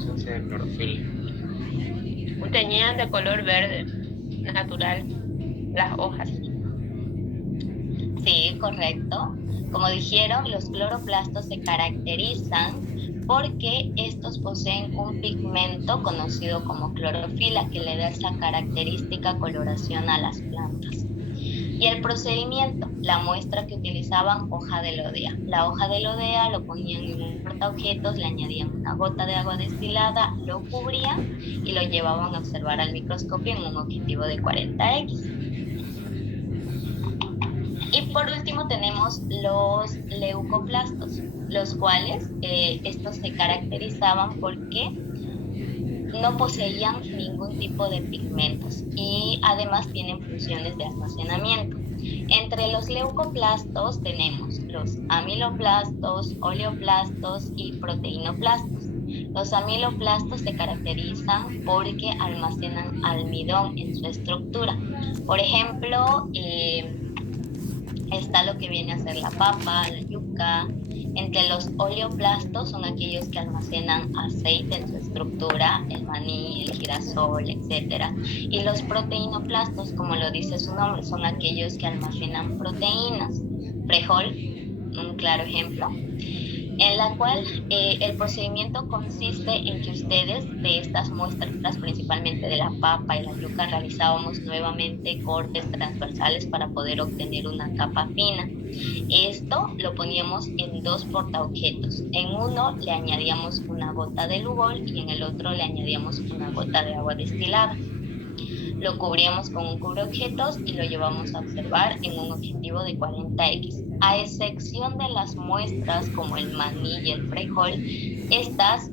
ausencia de clorofila. Teñían de color verde natural las hojas. Sí, correcto. Como dijeron, los cloroplastos se caracterizan porque estos poseen un pigmento conocido como clorofila que le da esa característica coloración a las plantas. Y el procedimiento, la muestra que utilizaban, hoja de lodea. La hoja de lodea lo ponían en un portaobjetos, le añadían una gota de agua destilada, lo cubrían y lo llevaban a observar al microscopio en un objetivo de 40X. Y por último tenemos los leucoplastos, los cuales estos se caracterizaban porque no poseían ningún tipo de pigmentos y además tienen funciones de almacenamiento. Entre los leucoplastos tenemos los amiloplastos, oleoplastos y proteinoplastos. Los amiloplastos se caracterizan porque almacenan almidón en su estructura. Por ejemplo, está lo que viene a ser la papa, la yuca. Entre los oleoplastos son aquellos que almacenan aceite en su estructura, el maní, el girasol, etcétera. Y los proteinoplastos, como lo dice su nombre, son aquellos que almacenan proteínas. Frijol, un claro ejemplo, en la cual el procedimiento consiste en que ustedes de estas muestras, principalmente de la papa y la yuca, realizábamos nuevamente cortes transversales para poder obtener una capa fina. Esto lo poníamos en dos portaobjetos. En uno le añadíamos una gota de lugol y en el otro le añadíamos una gota de agua destilada. Lo cubríamos con un cubreobjetos y lo llevamos a observar en un objetivo de 40X. A excepción de las muestras como el maní y el frijol, estas,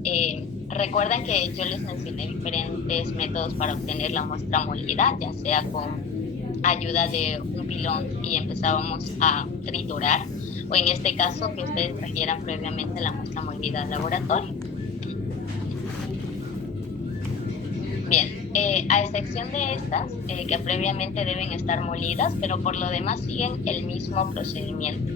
recuerdan que yo les mencioné diferentes métodos para obtener la muestra molida, ya sea con ayuda de un pilón y empezábamos a triturar, o en este caso que ustedes trajeran previamente la muestra molida al laboratorio. Bien, a excepción de estas, que previamente deben estar molidas, pero por lo demás siguen el mismo procedimiento.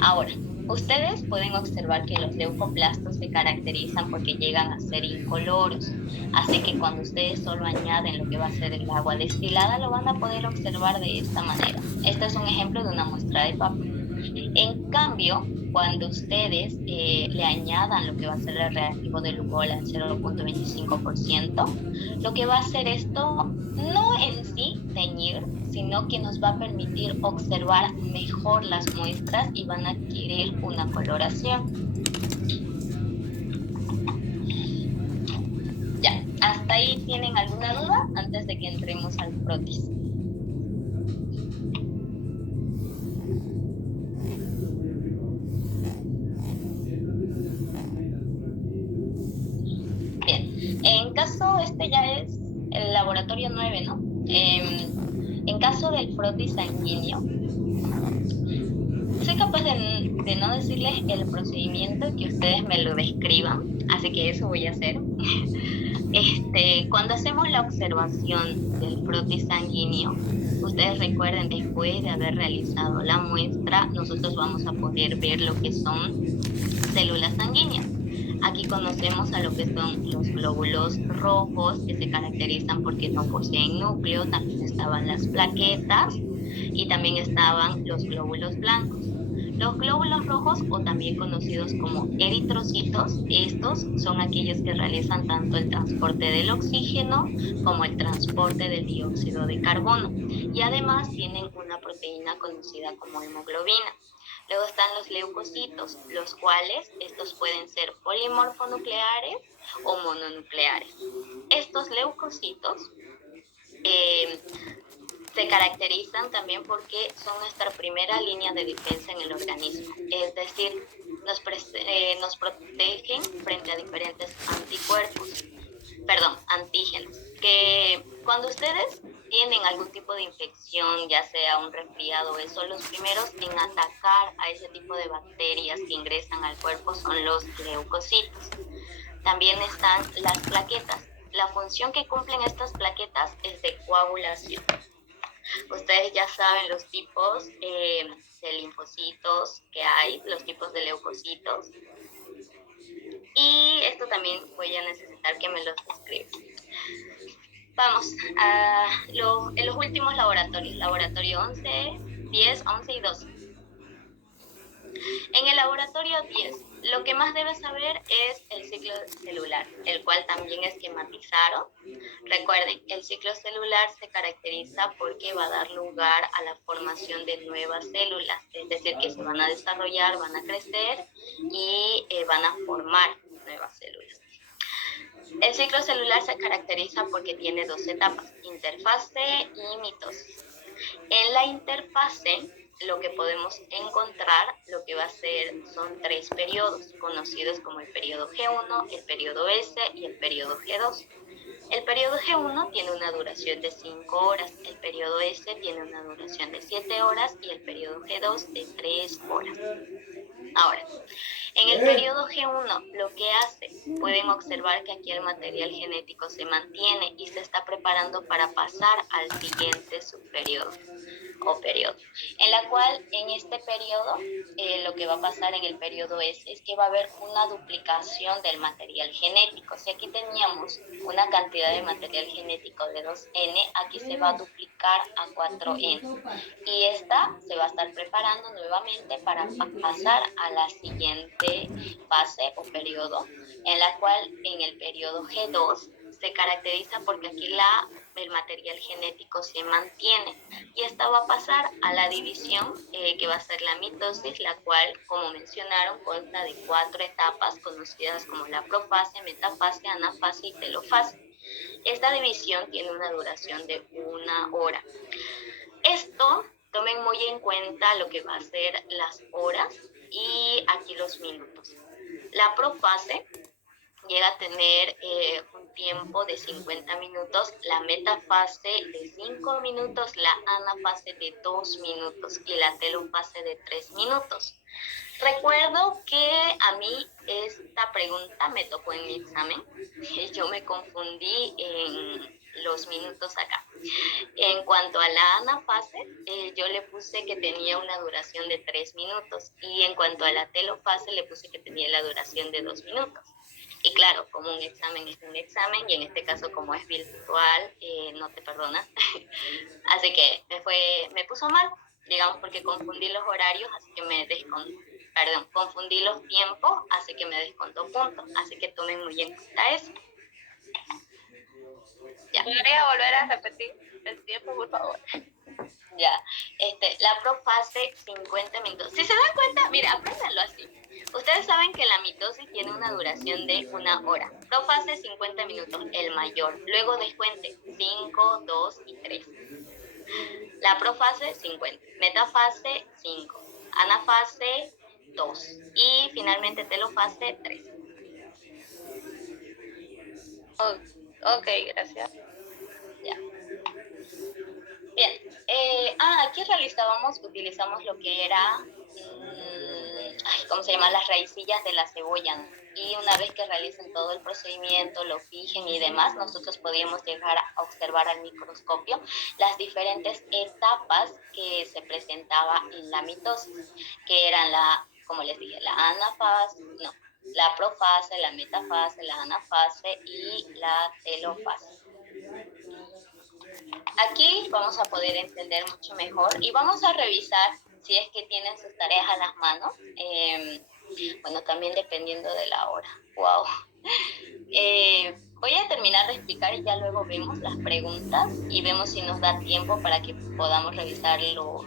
Ahora, ustedes pueden observar que los leucoplastos se caracterizan porque llegan a ser incoloros, así que cuando ustedes solo añaden lo que va a ser el agua destilada, lo van a poder observar de esta manera. Este es un ejemplo de una muestra de papa. En cambio, cuando ustedes le añadan lo que va a ser el reactivo de Lugol al 0.25%, lo que va a hacer esto no en sí teñir, sino que nos va a permitir observar mejor las muestras y van a adquirir una coloración. Ya, ¿hasta ahí tienen alguna duda antes de que entremos al frotis? Bien, en caso, este ya es el laboratorio 9, ¿no? En caso del frotis sanguíneo, soy capaz de no decirles el procedimiento y que ustedes me lo describan, así que eso voy a hacer. Cuando hacemos la observación del frotis sanguíneo, ustedes recuerden, después de haber realizado la muestra, nosotros vamos a poder ver lo que son células sanguíneas. Aquí conocemos a lo que son los glóbulos rojos, que se caracterizan porque no poseen núcleo, también estaban las plaquetas y también estaban los glóbulos blancos. Los glóbulos rojos, o también conocidos como eritrocitos, estos son aquellos que realizan tanto el transporte del oxígeno como el transporte del dióxido de carbono, y además tienen una proteína conocida como hemoglobina. Luego están los leucocitos, los cuales estos pueden ser polimorfonucleares o mononucleares. Estos leucocitos eh, se caracterizan también porque son nuestra primera línea de defensa en el organismo, es decir, nos protegen frente a diferentes antígenos, que cuando ustedes tienen algún tipo de infección, ya sea un resfriado, son los primeros en atacar a ese tipo de bacterias que ingresan al cuerpo son los leucocitos. También están las plaquetas. La función que cumplen estas plaquetas es de coagulación. Ustedes ya saben los tipos de linfocitos que hay, los tipos de leucocitos. Y esto también voy a necesitar que me los describas. Vamos en los últimos laboratorios, laboratorio 11, 10, 11 y 12. En el laboratorio 10, lo que más debes saber es el ciclo celular, el cual también esquematizaron. Recuerden, el ciclo celular se caracteriza porque va a dar lugar a la formación de nuevas células, es decir, que se van a desarrollar, van a crecer y van a formar nuevas células. El ciclo celular se caracteriza porque tiene dos etapas, interfase y mitosis. En la interfase, lo que podemos encontrar, lo que va a ser, son tres periodos, conocidos como el periodo G1, el periodo S y el periodo G2. El periodo G1 tiene una duración de 5 horas, el periodo S tiene una duración de 7 horas y el periodo G2 de 3 horas. Ahora, en el periodo G1, lo que hace, pueden observar que aquí el material genético se mantiene y se está preparando para pasar al siguiente subperiodo o periodo, en la cual en este periodo lo que va a pasar en el periodo S es que va a haber una duplicación del material genético. Si aquí teníamos una cantidad de material genético de 2N, aquí se va a duplicar a 4N y esta se va a estar preparando nuevamente para pasar a la siguiente fase o periodo, en la cual en el periodo G2 se caracteriza porque aquí el material genético se mantiene y esta va a pasar a la división que va a ser la mitosis, la cual, como mencionaron, consta de 4 etapas conocidas como la profase, metafase, anafase y telofase. Esta división tiene una duración de 1 hora. Esto, tomen muy en cuenta lo que va a ser las horas y aquí los minutos. La profase llega a tener un tiempo de 50 minutos, la metafase de 5 minutos, la anafase de 2 minutos y la telofase de 3 minutos. Recuerdo que a mí esta pregunta me tocó en mi examen y yo me confundí en los minutos acá. En cuanto a la anafase, yo le puse que tenía una duración de 3 minutos y en cuanto a la telofase le puse que tenía la duración de 2 minutos. Y claro, como un examen es un examen y en este caso como es virtual, no te perdona. Así que me puso mal, digamos, porque confundí los horarios, así que confundí los tiempos, así que me descontó puntos. Así que tomen muy en cuenta eso. Ya. ¿Podría volver a repetir el tiempo, por favor? Ya, la profase 50 minutos. Si se dan cuenta, mira, apréndanlo así. Ustedes saben que la mitosis tiene una duración de 1 hora. Profase 50 minutos, el mayor. Luego descuente 5, 2 y 3. La profase 50, metafase 5, anafase 2 y finalmente telofase 3. Ok, gracias. Ya. Bien, aquí utilizamos lo que era, ¿cómo se llama? Las raicillas de la cebolla, ¿no? Y una vez que realicen todo el procedimiento, lo fijen y demás, nosotros podíamos llegar a observar al microscopio las diferentes etapas que se presentaba en la mitosis, que eran como les dije, la profase, la metafase, la anafase y la telofase. Aquí vamos a poder entender mucho mejor y vamos a revisar si es que tienen sus tareas a las manos. Bueno, también dependiendo de la hora. Wow. Voy a terminar de explicar y ya luego vemos las preguntas y vemos si nos da tiempo para que podamos revisar los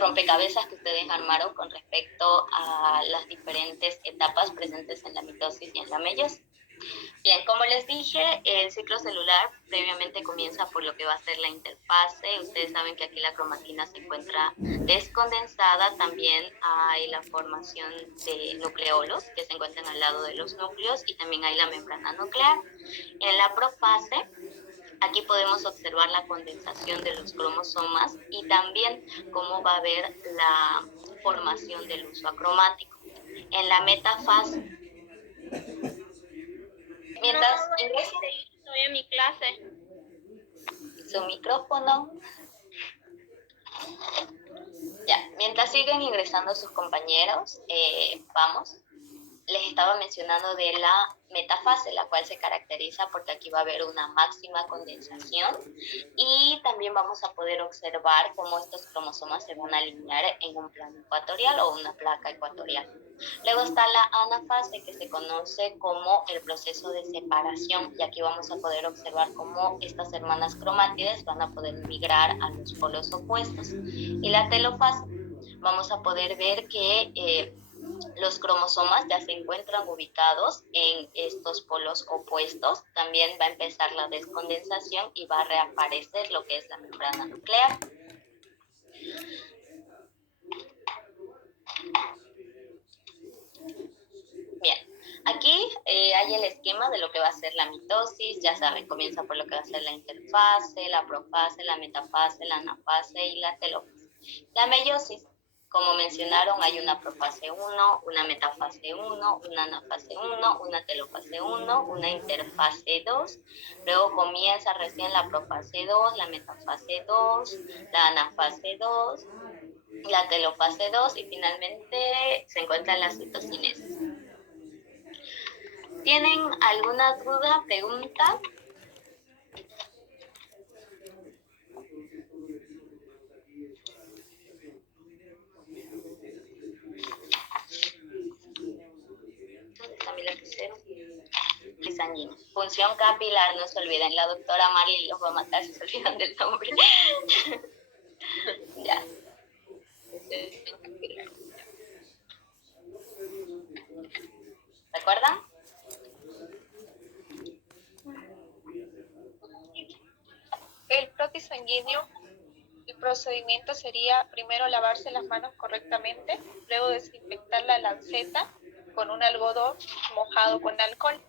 rompecabezas que ustedes armaron con respecto a las diferentes etapas presentes en la mitosis y en la meiosis. Bien, como les dije, el ciclo celular previamente comienza por lo que va a ser la interfase. Ustedes saben que aquí la cromatina se encuentra descondensada. También hay la formación de nucleolos que se encuentran al lado de los núcleos y también hay la membrana nuclear. En la profase, aquí podemos observar la condensación de los cromosomas y también cómo va a haber la formación del uso acromático. En la metafase, mientras ingresa, estoy en mi clase. Su micrófono. Ya, mientras siguen ingresando sus compañeros, vamos. les estaba mencionando de la metafase, la cual se caracteriza porque aquí va a haber una máxima condensación y también vamos a poder observar cómo estos cromosomas se van a alinear en un plano ecuatorial o una placa ecuatorial. Luego está la anafase, que se conoce como el proceso de separación, y aquí vamos a poder observar cómo estas hermanas cromátides van a poder migrar a los polos opuestos. Y la telofase, vamos a poder ver que los cromosomas ya se encuentran ubicados en estos polos opuestos. También va a empezar la descondensación y va a reaparecer lo que es la membrana nuclear. Bien, aquí hay el esquema de lo que va a ser la mitosis. Ya saben, comienza por lo que va a ser la interfase, la profase, la metafase, la anafase y la telofase. La meiosis, como mencionaron, hay una profase 1, una metafase 1, una anafase 1, una telofase 1, una interfase 2. Luego comienza recién la profase 2, la metafase 2, la anafase 2, la telofase 2 y finalmente se encuentra la citocinesis. ¿Tienen alguna duda, pregunta? ¿Dónde está mi lapicero? Sanguíneo. Función capilar, no se olviden. La doctora Marley los va a matar si se olvidan del nombre. Ya. ¿Recuerdan? El protis sanguíneo, el procedimiento sería primero lavarse las manos correctamente, luego desinfectar la lanceta con un algodón mojado con alcohol.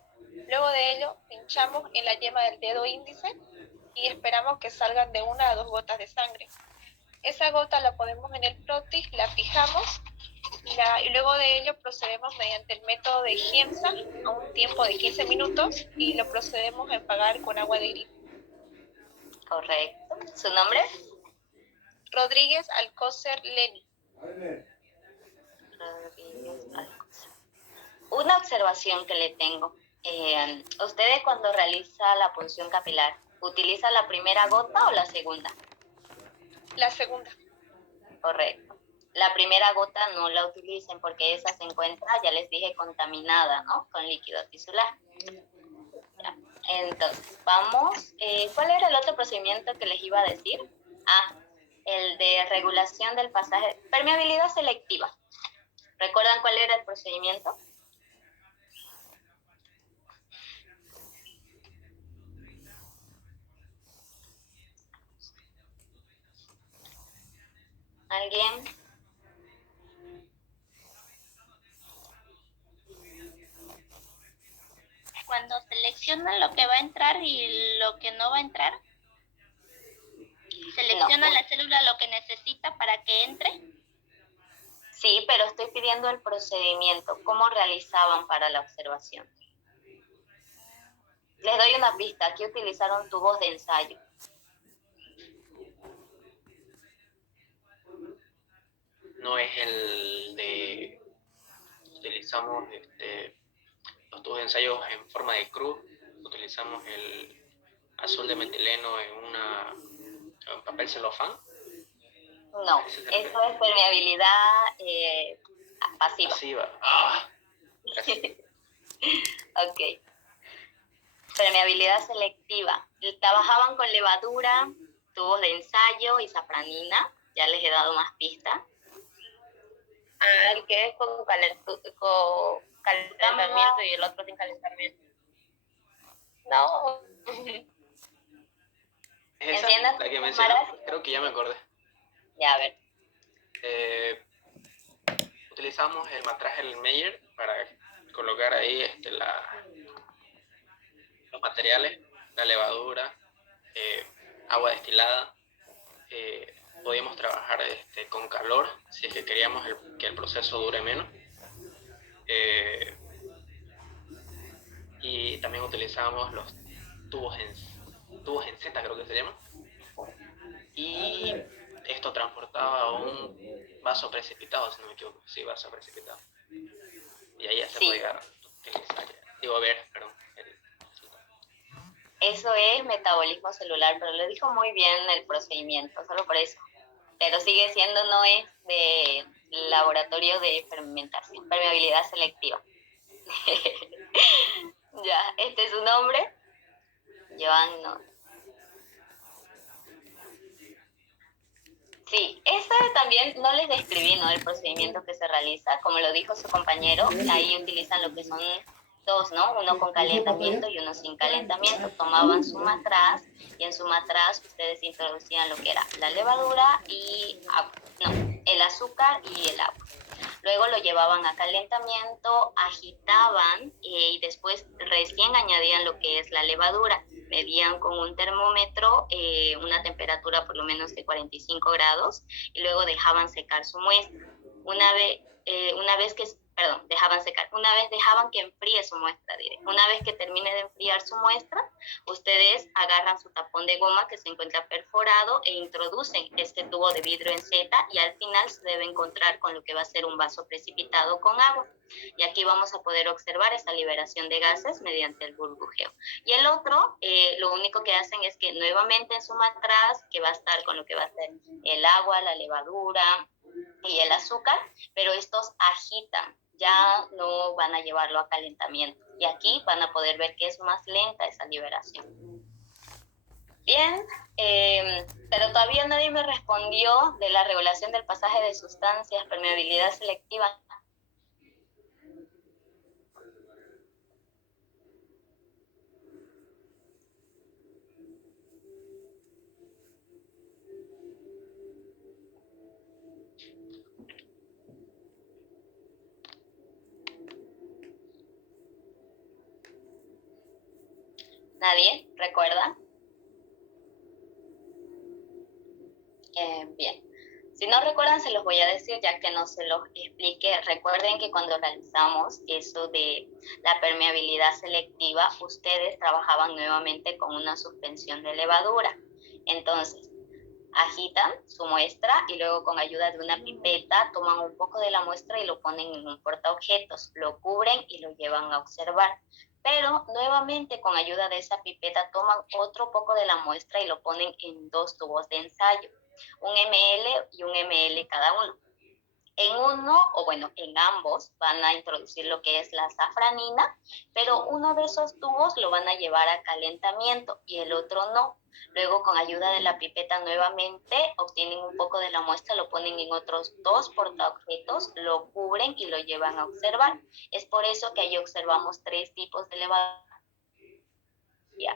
Luego de ello, pinchamos en la yema del dedo índice y esperamos que salgan de 1 a 2 gotas de sangre. Esa gota la ponemos en el protis, la fijamos y luego de ello procedemos mediante el método de Giemsa a un tiempo de 15 minutos y lo procedemos a enjuagar con agua de grifo. Correcto. ¿Su nombre? Rodríguez Alcócer Leni. Rodríguez Alcocer. Una observación que le tengo. ¿Ustedes cuando realiza la punción capilar, utiliza la primera gota o la segunda? La segunda. Correcto. La primera gota no la utilicen porque esa se encuentra, ya les dije, contaminada, ¿no? Con líquido tisular. Ya. Entonces, vamos. ¿Cuál era el otro procedimiento que les iba a decir? El de regulación del pasaje. Permeabilidad selectiva. ¿Recuerdan cuál era el procedimiento? ¿Alguien? Cuando selecciona lo que va a entrar y lo que no va a entrar, selecciona la célula lo que necesita para que entre. Sí, pero estoy pidiendo el procedimiento. ¿Cómo realizaban para la observación? Les doy una pista. Aquí utilizaron tubos de ensayo. No es el de... Utilizamos los tubos de ensayo en forma de cruz. Utilizamos el azul de metileno en un papel celofán. No, eso es permeabilidad pasiva. Pasiva. Gracias. Ok. Permeabilidad selectiva. Trabajaban con levadura, tubos de ensayo y safranina. Ya les he dado más pistas. El que es con calentamiento y el otro sin calentamiento. No. ¿Es esa ¿Entiendes? la que mencionó? Creo que ya me acordé. Ya, a ver. Utilizamos el matraz Meyer para colocar ahí los materiales, la levadura, agua destilada. Podíamos trabajar con calor si es que queríamos que el proceso dure menos. Y también utilizamos los tubos en Z, creo que se llama. Y esto transportaba un vaso precipitado, si no me equivoco. Sí, vaso precipitado. Y ahí ya se podía utilizar. Digo, ver, perdón. Eso es metabolismo celular, pero lo dijo muy bien el procedimiento, solo por eso. Pero sigue siendo, no es de laboratorio de fermentación, permeabilidad selectiva. Ya, este es su nombre. Joan, no. Sí, este también no les describí, ¿no? El procedimiento que se realiza, como lo dijo su compañero, ahí utilizan lo que son dos, ¿no? Uno con calentamiento y uno sin calentamiento. Tomaban su matraz y en su matraz ustedes introducían lo que era la levadura y el azúcar y el agua. Luego lo llevaban a calentamiento, agitaban y después recién añadían lo que es la levadura. Medían con un termómetro una temperatura por lo menos de 45 grados y luego dejaban secar su muestra. Una vez dejaban que enfríe su muestra. Una vez que termine de enfriar su muestra, ustedes agarran su tapón de goma que se encuentra perforado e introducen este tubo de vidrio en Z y al final se debe encontrar con lo que va a ser un vaso precipitado con agua. Y aquí vamos a poder observar esa liberación de gases mediante el burbujeo. Y el otro, lo único que hacen es que nuevamente en su matraz, que va a estar con lo que va a ser el agua, la levadura y el azúcar, pero estos agitan, ya no van a llevarlo a calentamiento. Y aquí van a poder ver que es más lenta esa liberación. Bien, pero todavía nadie me respondió de la regulación del pasaje de sustancias, permeabilidad selectiva. ¿Nadie recuerda? Bien. Si no recuerdan, se los voy a decir ya que no se los explique. Recuerden que cuando realizamos eso de la permeabilidad selectiva, ustedes trabajaban nuevamente con una suspensión de levadura. Entonces, agitan su muestra y luego con ayuda de una pipeta toman un poco de la muestra y lo ponen en un portaobjetos, lo cubren y lo llevan a observar. Pero nuevamente con ayuda de esa pipeta toman otro poco de la muestra y lo ponen en dos tubos de ensayo, 1 ml y 1 ml cada uno. En ambos van a introducir lo que es la safranina, pero uno de esos tubos lo van a llevar a calentamiento y el otro no. Luego, con ayuda de la pipeta nuevamente, obtienen un poco de la muestra, lo ponen en otros dos portaobjetos, lo cubren y lo llevan a observar. Es por eso que ahí observamos 3 tipos de levadura.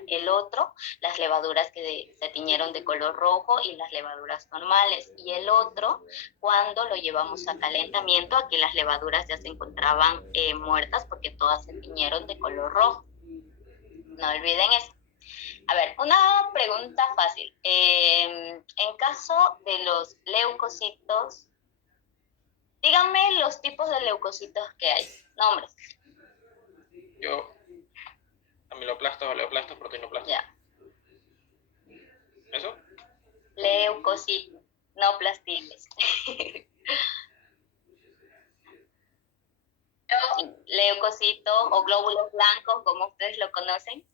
El otro, las levaduras que se tiñeron de color rojo y las levaduras normales. Y el otro, cuando lo llevamos a calentamiento, aquí las levaduras ya se encontraban muertas porque todas se tiñeron de color rojo. No olviden eso. A ver, una pregunta fácil. En caso de los leucocitos, díganme los tipos de leucocitos que hay. Nombres. Yo, amiloplastos, oleoplastos, proteinoplastos. Ya. ¿Eso? Leucocitos, no plastiles. Leucocito o glóbulos blancos, como ustedes lo conocen.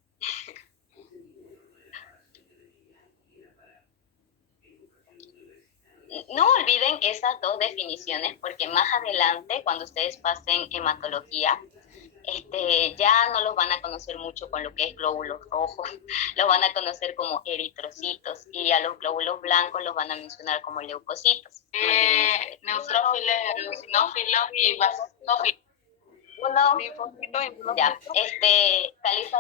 No olviden esas dos definiciones porque más adelante, cuando ustedes pasen hematología, ya no los van a conocer mucho con lo que es glóbulos rojos, los van a conocer como eritrocitos y a los glóbulos blancos los van a mencionar como leucocitos. Neutrófilos, eosinófilos y basófilos. Uno, Linfocitos y ya, Calisa,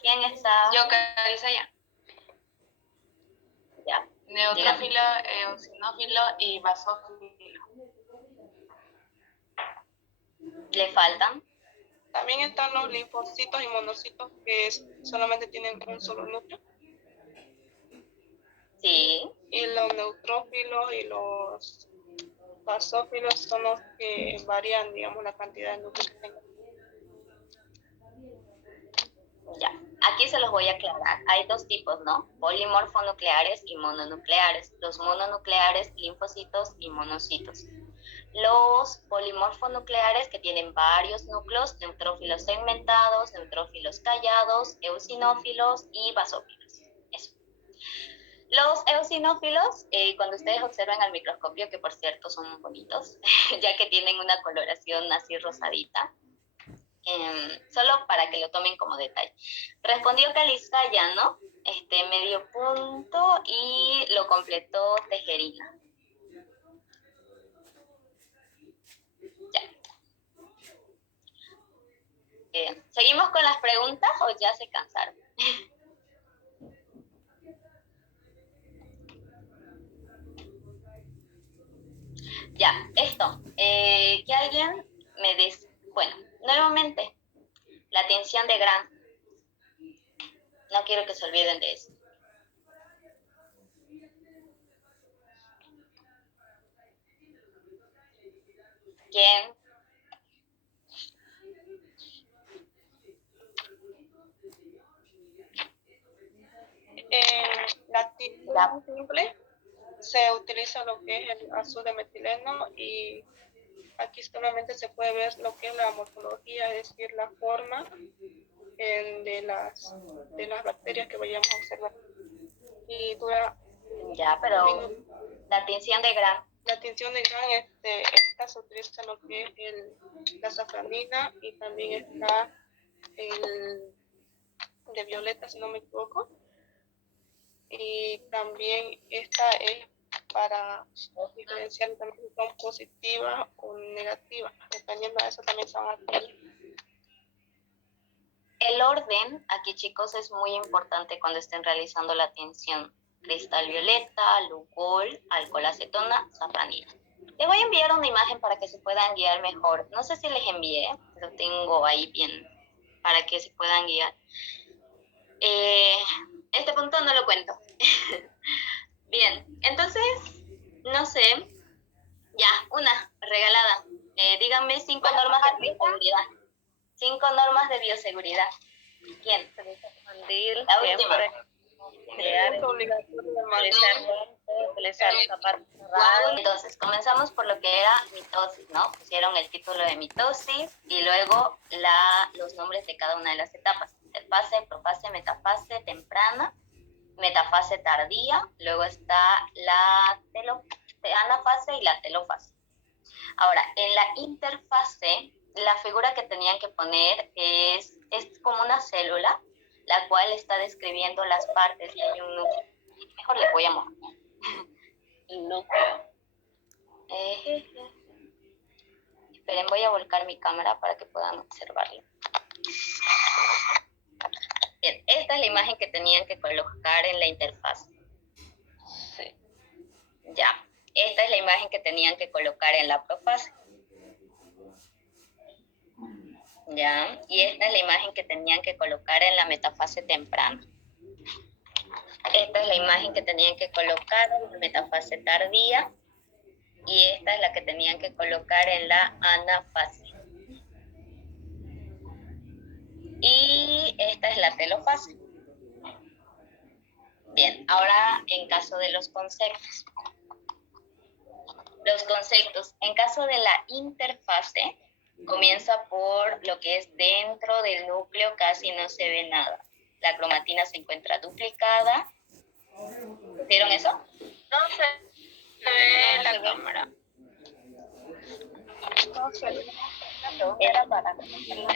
¿quién está? Yo, Carissa, ya. Ya. Neutrófilo, eosinófilo y basófilo. ¿Le faltan? También están los linfocitos y monocitos que solamente tienen un solo núcleo. Sí. Y los neutrófilos y los basófilos son los que varían, digamos, la cantidad de núcleos que tengan. Ya, aquí se los voy a aclarar. Hay dos tipos, ¿no? Polimorfonucleares y mononucleares. Los mononucleares, linfocitos y monocitos. los polimorfonucleares, que tienen varios núcleos, neutrófilos segmentados, neutrófilos callados, eosinófilos y basófilos. Eso. Los eosinófilos, cuando ustedes observan al microscopio, que por cierto son bonitos, ya que tienen una coloración así rosadita, solo para que lo tomen como detalle. Respondió Calizayano, medio punto, y lo completó Tejerina. Ya. ¿Seguimos con las preguntas o ya se cansaron? Ya, esto, que alguien me dice, bueno, nuevamente, la tensión de Gram. No quiero que se olviden de eso. ¿Quién? En la tinta simple se utiliza lo que es el azul de metileno y aquí solamente se puede ver lo que es la morfología, es decir, la forma de las bacterias que vayamos a observar. Y dura Ya, pero la tensión de Gram. la tinción de Gram, esta se utiliza lo que es la safranina y también está el de violeta, si no me equivoco. Y también esta es para diferenciar también si son positivas o negativas. Dependiendo de eso también son aquí. El orden, aquí chicos, es muy importante cuando estén realizando la tinción. Cristal violeta, Lugol, alcohol acetona, safranina. Les voy a enviar una imagen para que se puedan guiar mejor. No sé si les envié, lo tengo ahí bien, para que se puedan guiar. Este punto no lo cuento. Bien, entonces, no sé, ya, una regalada. Díganme 5 normas de bioseguridad. 5 normas de bioseguridad. ¿Quién? La última. Es obligatorio utilizar zapatos cerrados. Entonces, comenzamos por lo que era mitosis, ¿no? Pusieron el título de mitosis y luego los nombres de cada una de las etapas. Interfase, profase, metafase temprana, metafase tardía, luego está la anafase y la telofase. Ahora, en la interfase, la figura que tenían que poner es como una célula, la cual está describiendo las partes de un núcleo. Mejor le voy a mostrar. El núcleo. Esperen, voy a volcar mi cámara para que puedan observarlo. Bien, esta es la imagen que tenían que colocar en la interfaz. Sí. Ya, esta es la imagen que tenían que colocar en la profase. Ya, y esta es la imagen que tenían que colocar en la metafase temprana. Esta es la imagen que tenían que colocar en la metafase tardía. Y esta es la que tenían que colocar en la anafase. Y esta es la telofase. Bien, ahora en caso de los conceptos. Los conceptos, en caso de la interfase, comienza por lo que es dentro del núcleo, casi no se ve nada. La cromatina se encuentra duplicada. ¿Vieron eso? No se ve la cámara. Era para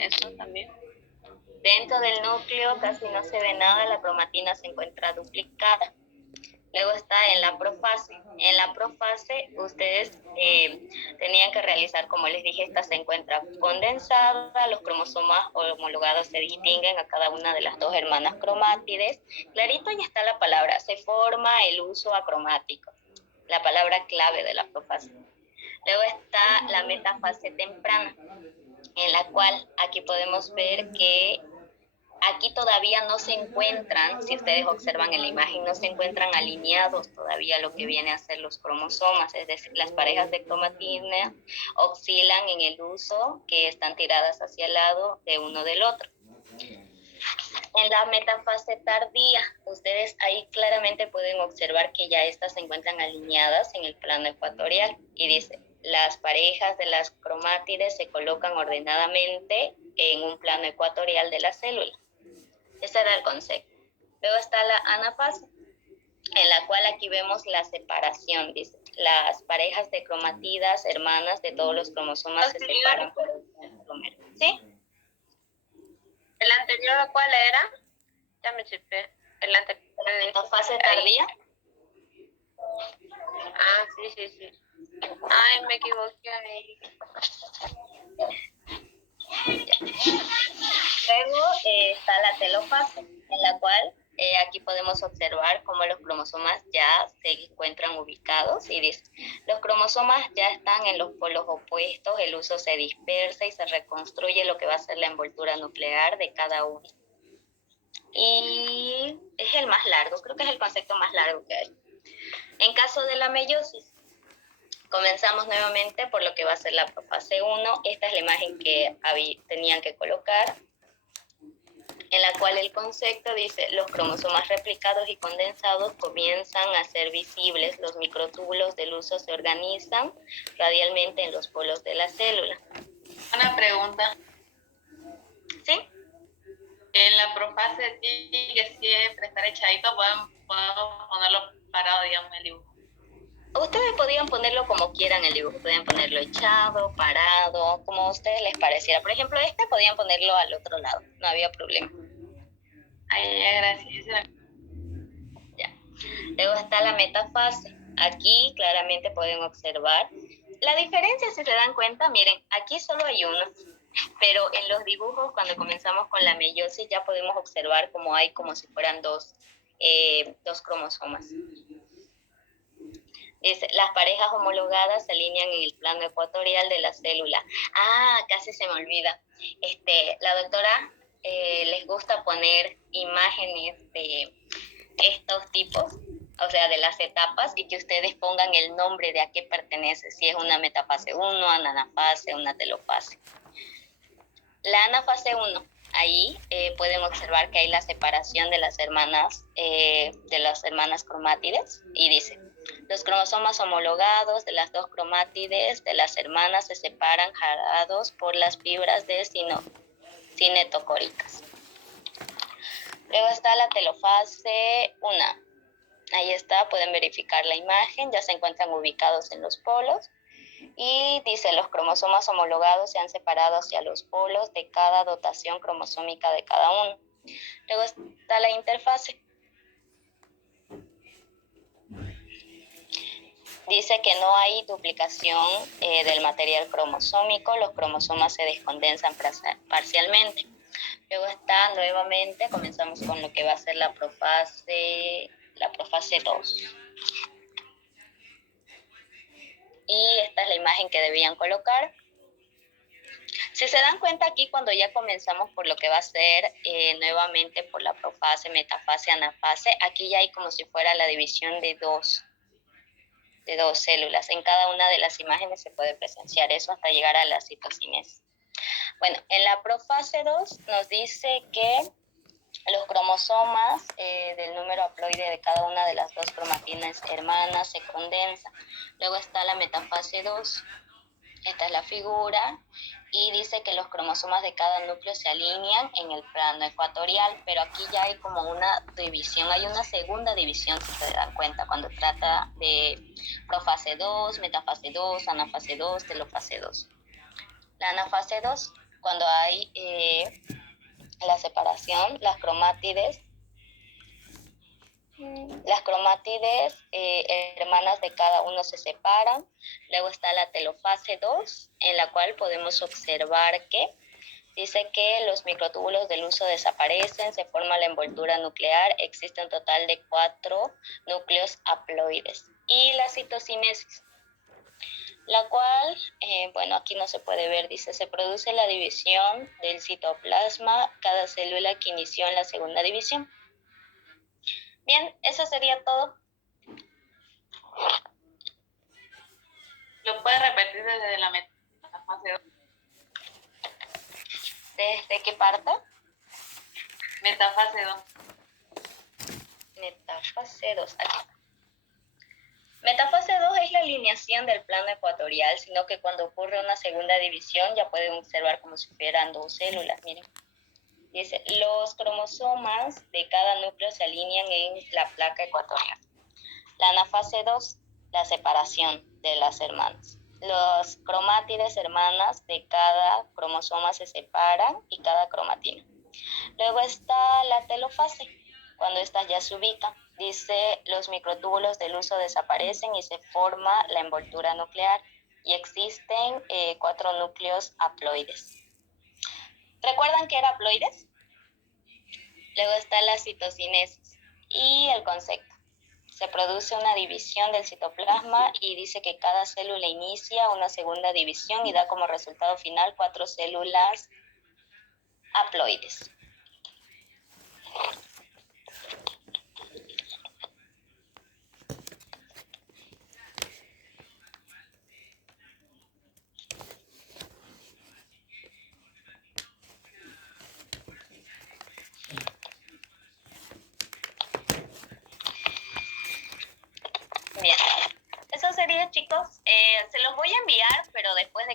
eso también. Dentro del núcleo casi no se ve nada, la cromatina se encuentra duplicada. Luego está en la profase. En la profase ustedes tenían que realizar, como les dije, esta se encuentra condensada, los cromosomas homologados se distinguen a cada una de las dos hermanas cromátides. Clarito ya está la palabra, se forma el uso acromático, la palabra clave de la profase. Luego está la metafase temprana, en la cual aquí podemos ver que aquí todavía no se encuentran, si ustedes observan en la imagen, no se encuentran alineados todavía lo que viene a ser los cromosomas, es decir, las parejas de cromatina oscilan en el uso que están tiradas hacia el lado de uno del otro. En la metafase tardía, ustedes ahí claramente pueden observar que ya estas se encuentran alineadas en el plano ecuatorial y dice, las parejas de las cromátides se colocan ordenadamente en un plano ecuatorial de la célula. Ese era el concepto. Luego está la anafase, en la cual aquí vemos la separación. Dice, las parejas de cromatidas hermanas de todos los cromosomas se separan por el centrómero. ¿Sí? ¿El anterior cuál era? Ya me chipé. La fase tardía. Ah, sí. Ay, me equivoqué ahí. Luego está la telofase, en la cual aquí podemos observar cómo los cromosomas ya se encuentran ubicados y dice, los cromosomas ya están en los polos opuestos, el uso se dispersa y se reconstruye lo que va a ser la envoltura nuclear de cada uno. Y es el más largo, creo que es el concepto más largo que hay. En caso de la meiosis, comenzamos nuevamente por lo que va a ser la profase 1. Esta es la imagen que tenían que colocar, en la cual el concepto dice, los cromosomas replicados y condensados comienzan a ser visibles, los microtúbulos del uso se organizan radialmente en los polos de la célula. Una pregunta. ¿Sí? En la profase tiene que siempre estar echadito, podemos ponerlo parado, digamos, en el dibujo. Ustedes podían ponerlo como quieran el dibujo, podían ponerlo echado, parado, como a ustedes les pareciera. Por ejemplo, podían ponerlo al otro lado, no había problema. Ay, ya, gracias. Ya. Luego está la metafase. Aquí claramente pueden observar la diferencia, si se dan cuenta. Miren, aquí solo hay uno, pero en los dibujos, cuando comenzamos con la meiosis, ya podemos observar como hay como si fueran dos cromosomas. Dice, las parejas homologadas se alinean en el plano ecuatorial de la célula. Ah, casi se me olvida. La doctora les gusta poner imágenes de estos tipos, o sea, de las etapas, y que ustedes pongan el nombre de a qué pertenece, si es una metafase 1, anafase, una telofase. La anafase 1, ahí pueden observar que hay la separación de las hermanas cromátides, y dice, los cromosomas homologados de las dos cromátides de las hermanas se separan jalados por las fibras de cinetocóricas. Luego está la telofase 1. Ahí está, pueden verificar la imagen, ya se encuentran ubicados en los polos. Y dice, los cromosomas homologados se han separado hacia los polos de cada dotación cromosómica de cada uno. Luego está la interfase. Dice que no hay duplicación del material cromosómico, los cromosomas se descondensan parcialmente. Luego está nuevamente, comenzamos con lo que va a ser la profase 2. Y esta es la imagen que debían colocar. Si se dan cuenta aquí, cuando ya comenzamos por lo que va a ser nuevamente por la profase, metafase, anafase, aquí ya hay como si fuera la división de dos células. En cada una de las imágenes se puede presenciar eso hasta llegar a la citocinesis. Bueno, en la profase 2 nos dice que los cromosomas del número haploide de cada una de las dos cromatinas hermanas se condensan. Luego está la metafase 2. Esta es la figura. Y dice que los cromosomas de cada núcleo se alinean en el plano ecuatorial, pero aquí ya hay como una división, hay una segunda división, si se dan cuenta, cuando trata de profase 2, metafase 2, anafase 2, telofase 2. La anafase 2, cuando hay la separación, las cromátides hermanas de cada uno se separan. Luego está la telofase 2, en la cual podemos observar que dice que los microtúbulos del uso desaparecen, se forma la envoltura nuclear, existe un total de 4 núcleos haploides. Y la citocinesis, la cual, aquí no se puede ver, dice, se produce la división del citoplasma, cada célula que inició en la segunda división. Bien, eso sería todo. ¿Lo puedes repetir desde la metafase 2? ¿Desde qué parte? Metafase 2. Metafase 2, aquí está. Metafase 2 es la alineación del plano ecuatorial, sino que cuando ocurre una segunda división ya pueden observar como si fueran dos células, miren. Dice, los cromosomas de cada núcleo se alinean en la placa ecuatorial. La anafase 2, la separación de las hermanas. Los cromátides hermanas de cada cromosoma se separan y cada cromatina. Luego está la telofase, cuando estas ya se ubican. Dice, los microtúbulos del uso desaparecen y se forma la envoltura nuclear y existen 4 núcleos haploides. ¿Recuerdan qué era haploides? Luego está la citocinesis y el concepto. Se produce una división del citoplasma y dice que cada célula inicia una segunda división y da como resultado final 4 células haploides. Bien, eso sería, chicos. Se los voy a enviar, pero después de que